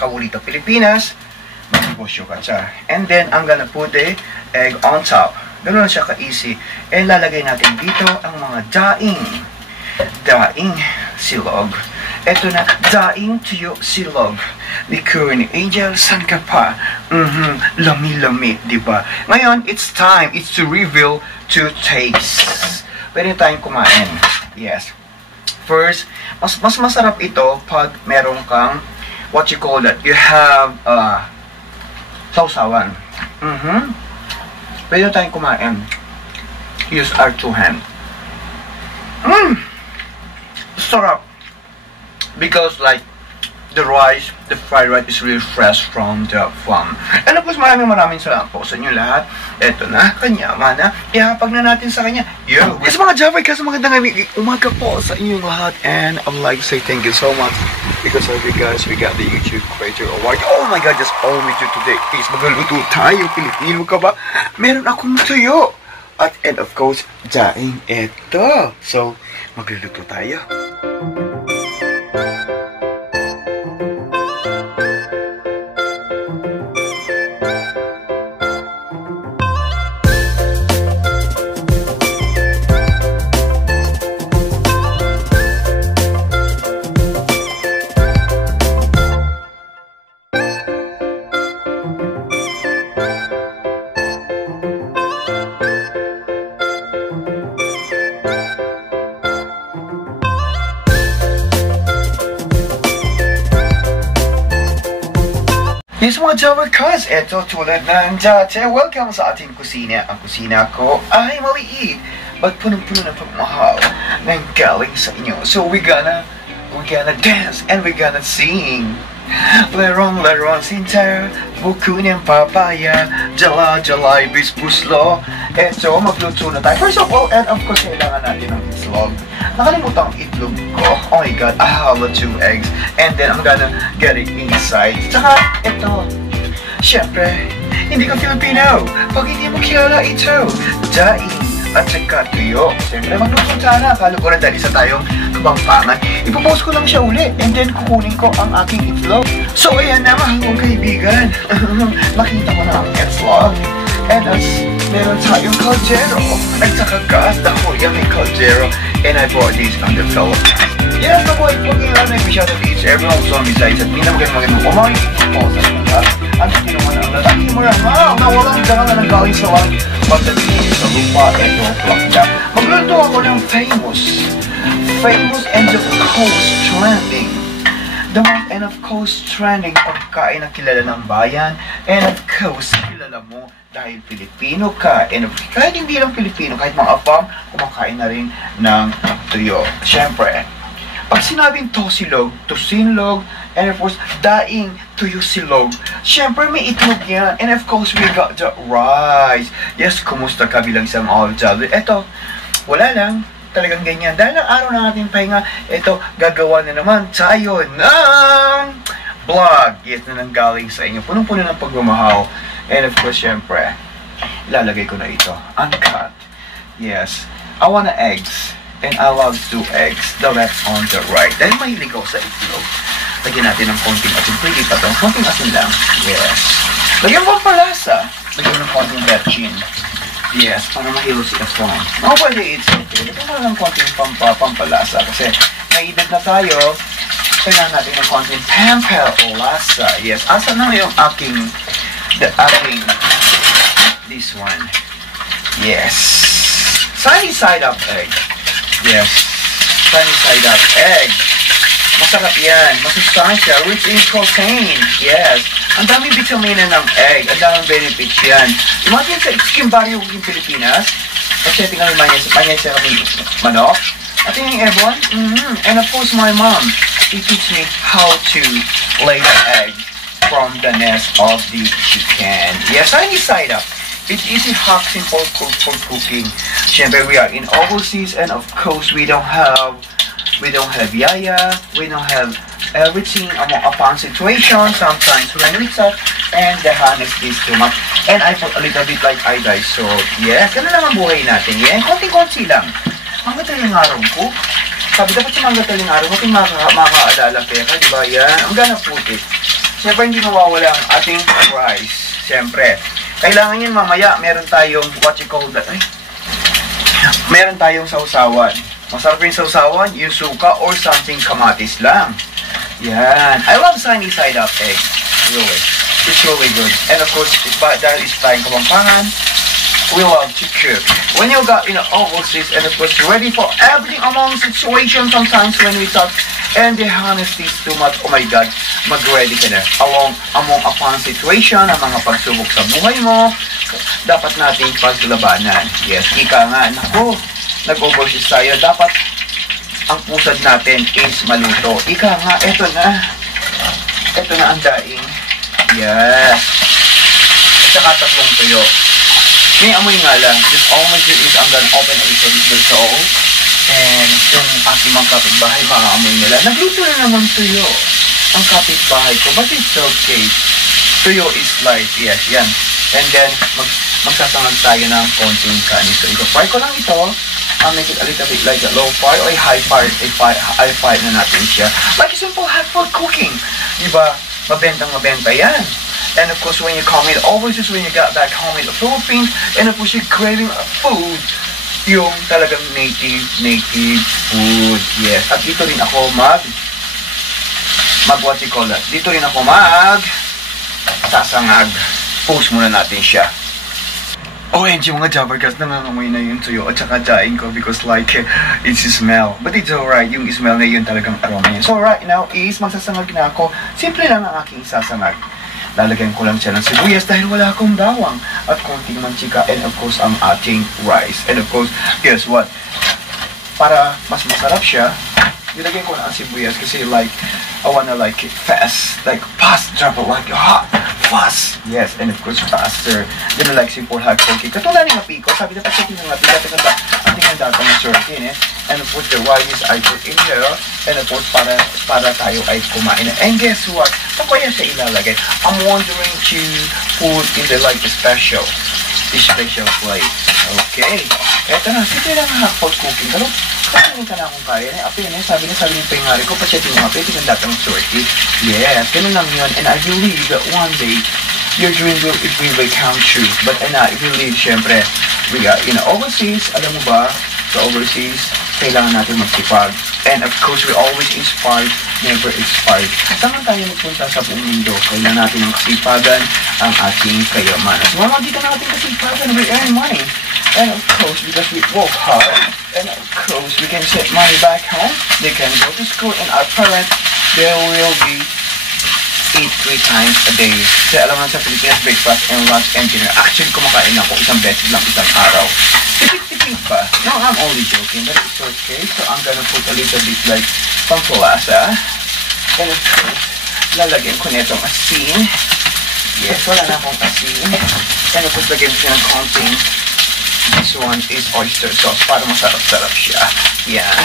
Kawurito, Pilipinas, magnegosyo ka siya. And then, I'm gonna put the egg on top. Ganun lang siya ka-easy. And lalagay natin dito ang mga daing silog. Ito na, daing tuyo silog. Ni Curly Angel, san ka pa? Lami-lami, diba? Ngayon, it's time. It's to reveal to taste. Pwede tayong kumain. Yes. First, mas masarap ito pag meron kang, what you call that? You have, sausawan. Pwede tayong kumain. Use our two hands. Sarap. Because like, the fried rice is really fresh from the farm. And of course, maraming salamat po sa inyo lahat. Eto na, kanyama na. Ihapag na natin sa kanya. Yo! Yes mga Java, kasi magandang umaga po sa inyong lahat. And I would like to say thank you so much. Because of you guys, we got the YouTube Creator Award. Oh my God, just all we do today is magluluto tayo. Pilipino ka ba? Meron akong tuyo. And of course, daing eto. So, magluluto tayo. Yes mga Java Cuz, eto tulad ng dati, welcome sa ating kusina. Ang kusina ko ay maliit, but punong-puno ng pagmahal ng galing sa inyo. So we're gonna dance and we're gonna sing. Lerong sinter, buko ng papaya, jala bispuslo. Eto, magluto na tayo. First of all, and of course, kailangan natin ng itlog. Nakalimutan ang itlog ko. Oh my God, I have 2 eggs. And then, I'm gonna get it inside. Tsaka, ito. Siyempre, hindi ka Filipino. Pag hindi mo kilala ito, daing at saka tuyo. Siyempre, magluto na. Akala ko rin dahil isa tayong kabangpangan. Ipopost ko lang siya uli. And then, kukunin ko ang aking itlog. So, ayan na, mahal kong kaibigan. Makita ko na ang itlog. And as meron tayong caldero. At saka gas, dahil yan may caldero. And I bought these on the Philippines. Yes, the boy, pag-ilan ay masyado each. Everyone was on besides at pinamagandang umay. O, sa lahat. Ang kinuman ang lalaki mo yan, ha? Nawalang danga ng galing sa lang. Pagdating sa lupa, eto, plakda. Magluluto ako ng famous and of course trending. The most and of course trending pagkain na kilala ng bayan. And of course, kilala mo dahil Pilipino ka. And kahit hindi lang Pilipino, kahit mga afam, kumakain na rin ng tuyo. Siyempre, pag sinabing tosilog, tusinlog, and of course, daing tuyo silog, siyempre may itlog yan. And of course, we got the rice. Yes, kumusta ka bilang isang OFW? Eto, wala lang. Talagang ganyan. Dahil ang araw na ating pahinga, ito, gagawa na naman tayo ng vlog. Yes, na nanggaling sa inyo. Punong-puno ng pagmamahal. And of course, syempre, ilalagay ko na ito. Uncut. Yes. I want eggs. And I love 2 eggs. The left on the right. Dahil mahilig ako sa itlog. Lagyan natin ng konting asin. Pwede pa ito. Konting asin lang. Yes. Lagyan mo palasa. Lagyan ng konting virgin. Yes, para mahilo si Efron. No, pwede, it's okay. Lagyan mo lang konting pampalasa. Kasi naidad na tayo. Kailangan natin ng konting pampalasa. Yes. Asa na yung this one. Yes. Sunny side up egg. Yes. Sunny side up egg. Masarap yan. Masustansya. Rich in protein. Yes. Ang daming vitamina ng egg. Ang daming benefits yan. Imagine sa skin barrier yung Pilipinas. Kasi tingnan naman yan sa manok. At yung everyone. And of course, my mom. She teach me how to lay the egg from the nest of the chicken. Yes, sunny side up. It's easy, hot, simple for cooking. Siyempre, we are in overseas, and of course, we don't have yaya, we don't have everything upon situation. Sometimes when we talk, and the harness is too much. And I put a little bit like iodine salt. Yes, ganun lang ang buhay natin. Yan, konting-konti lang. Manggatal yung araw ko. Sabi, dapat sa manggatal yung araw, ating makaalala pera, di ba? Yan, I'm gonna put it. Siyempre, hindi mawawala ang ating rice. Siyempre. Kailangan yan mamaya, meron tayong, what you call that, meron tayong sausawan. Masarap yung sausawan, yung suka, or something kamatis lang. Yan. I love sunny side up egg. Really. It's really good. And of course, that is tayong Kapampangan. We love to cook. When you got, overseas, and of course, ready for everything among situation sometimes when we talk, and the honesty is too much, oh my God, mag-ready ka na. Among upon situation, ang mga pagsubok sa buhay mo, dapat nating paglabanan. Yes, ika nga, naku, nag-overseas tayo, dapat ang pusad natin is maluto. Ika nga, eto na ang daing. Yes. At saka tatlong tuyo. May amoy nga lang. Just all I do is I'm gonna open a little bit the stove. And yung aking mga kapitbahay, maaamoy nila. Nagluto na naman tuyo ang kapitbahay ko. But it's okay. Tuyo is life. Yes, yan. And then, magsasangag tayo ng konting kanin. So, i-fry ko lang ito. I'll make it a little bit like a low fire or a high fire na natin siya. Like a simple hot food cooking. Diba? Mabenta yan. And of course, when you come in overseas, when you got back home in the Philippines, and of course, you're craving food, yung talagang native food. Yes. At dito rin ako what you call that? Dito rin ako sasangag. Post muna natin siya. OMG mga Jabbercats, nangangamoy na yung tuyo at saka daing ko because like, it's a smell. But it's alright, yung smell na yun talagang aroma niya. So right now is, magsasangag na ako. Simple lang ang aking sasangag. Lalagyan ko lang siya ng sibuyas dahil wala akong bawang. At konting mantika and of course ang ating rice. And of course, guess what? Para mas masarap siya, nilagyan ko na ang sibuyas kasi like, I wanna like it fast. Like fast, drop it like hot. Fast! Yes, and of course, faster. Yun like simple hot cooking. Katulad ng api ko, sabi na pagkakin ng api, ating handa ito ng surfing, and of course, the rice I put in here, and of course, para tayo ay kumain. And guess what? Papaya siya ilalagay. I'm wondering to put in the like special plate. Okay. Eto na, sige lang hot pot cooking. Pero, kasi ka na akong kaya. Api yan, sabi ni pangari ko, pachetin mo api, tingnan datang surfing. Yes, ganun lang yun. And I believe that one day, your dream will come true. But I believe, syempre, we are overseas, alam mo ba, sa overseas, kailangan natin magsipag. And of course, we always inspired, never expired. Saan tayo magpunta sa buong mundo? Kailangan natin ang kasipagan, ang ating kayamanan. So, hindi ka natin kasipagan, we earn money. And of course, because we work hard, and of course, we can send money back home, they can go to school, and our parents, they will be eat 3 times a day. Kasi alam mo sa Pilipinas, breakfast and lunch and dinner. Actually, kumakain ako isang beses lang isang araw. Tipid pa. No, I'm only joking, but it's okay. So, I'm gonna put a little bit like pampalasa. And of course, lalagyan ko nitong asin. Yes, wala na akong asin. And of course, lagyan ko ng konting. This one is oyster sauce para masarap-sarap siya. Yan.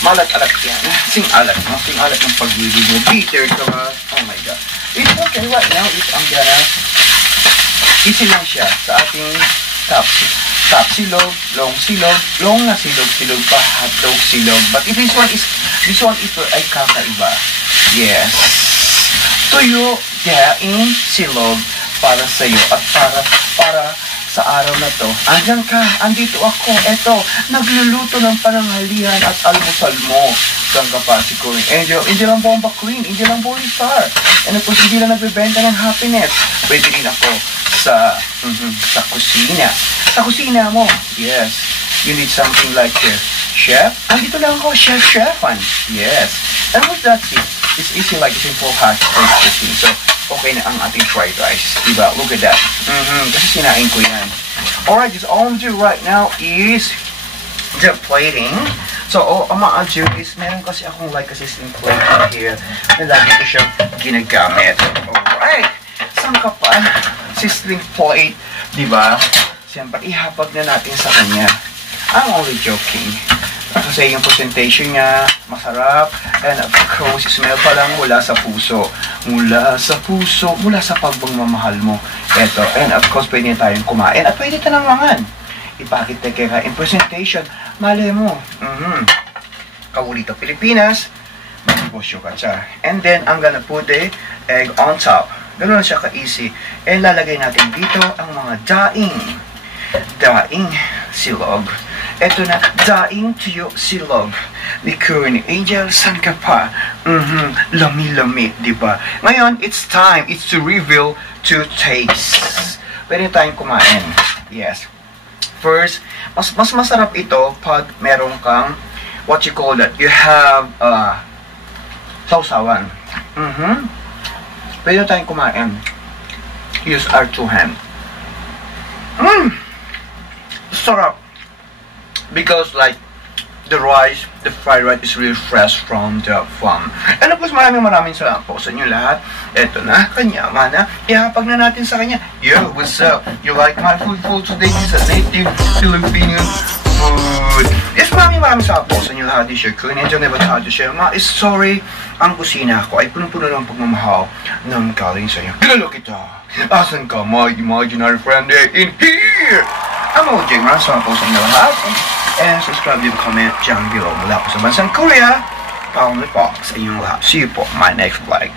Malat-alat yan. Sing-alat mo. Sing-alat ng pag-ibig mo. Bitter ka ba? Oh my God. It's okay right now. I'm gonna easy lang siya sa ating top silog, long na silog pa, hotdog silog. But if this one ito ay kakaiba. Yes. Tuyo, daing silog para sa'yo at para sa araw na to. Andito ako, eto, nagluluto ng pananghalian at almusal mo. Saan ka pa si Queen Angel? Hindi lang bomba queen, hindi lang boring star. And of course, hindi lang nagbebenta ng happiness. Pwede rin ako sa kusina. Sa kusina mo, yes. You need something like chef. Andito lang ako, chefan. Yes. And with that it, it's easy like a simple hot cooking. So, okay na ang ating fried rice. Diba? Look at that. Kasi sinain ko yan. Alright, just all I'm doing right now is the plating. So, ang mga is, meron kasi akong like a sizzling plate here na lagi ko siyang ginagamit. Alright. Saan ka pa? Sizzling plate. Diba? Siyempre, ihapag na natin sa kanya. I'm only joking. Kasi yung presentation niya, masarap. And of course, smell pa lang mula sa puso. Mula sa pagmamahal mo. Eto. And of course, pwede tayong kumain. At pwede tayong mangan. Ipakit tayo in presentation. Mali mo. Kawulito Pilipinas. Magbosyo ka siya. And then, I'm gonna put egg on top. Ganun lang siya ka-easy. And lalagay natin dito ang mga daing silog. Ito na, daing tuyo silog. Liquor ni Angel, san ka pa? Lami-lami, diba? Ngayon, it's to reveal, to taste. Pwede tayong kumain. Yes. First, mas masarap ito pag meron kang, what you call that? You have, sausawan. Pwede tayong kumain. Use our two hands. Sarap. Because like the fried rice is really fresh from the farm. And of course, maraming salamat po sa inyo lahat. Eto na, kanyama na. Ihapag na natin sa kanya. Yo, what's up? You like my food for today? It's a native Filipino food. Yes, maraming salamat po sa inyo lahat. This is your Queen Angel Never Tried to Share. Sorry, ang kusina ko ay punong-puno ng pagmamahal ng galing sa inyo. Kilala kita. Asan ka, my imaginary friend in here? I'm OJ Ron, salamat po sa inyo lahat. And subscribe, leave a comment dyan below. Mula po sa bansang Korea, follow me po sa inyong lahat. See you po my next vlog.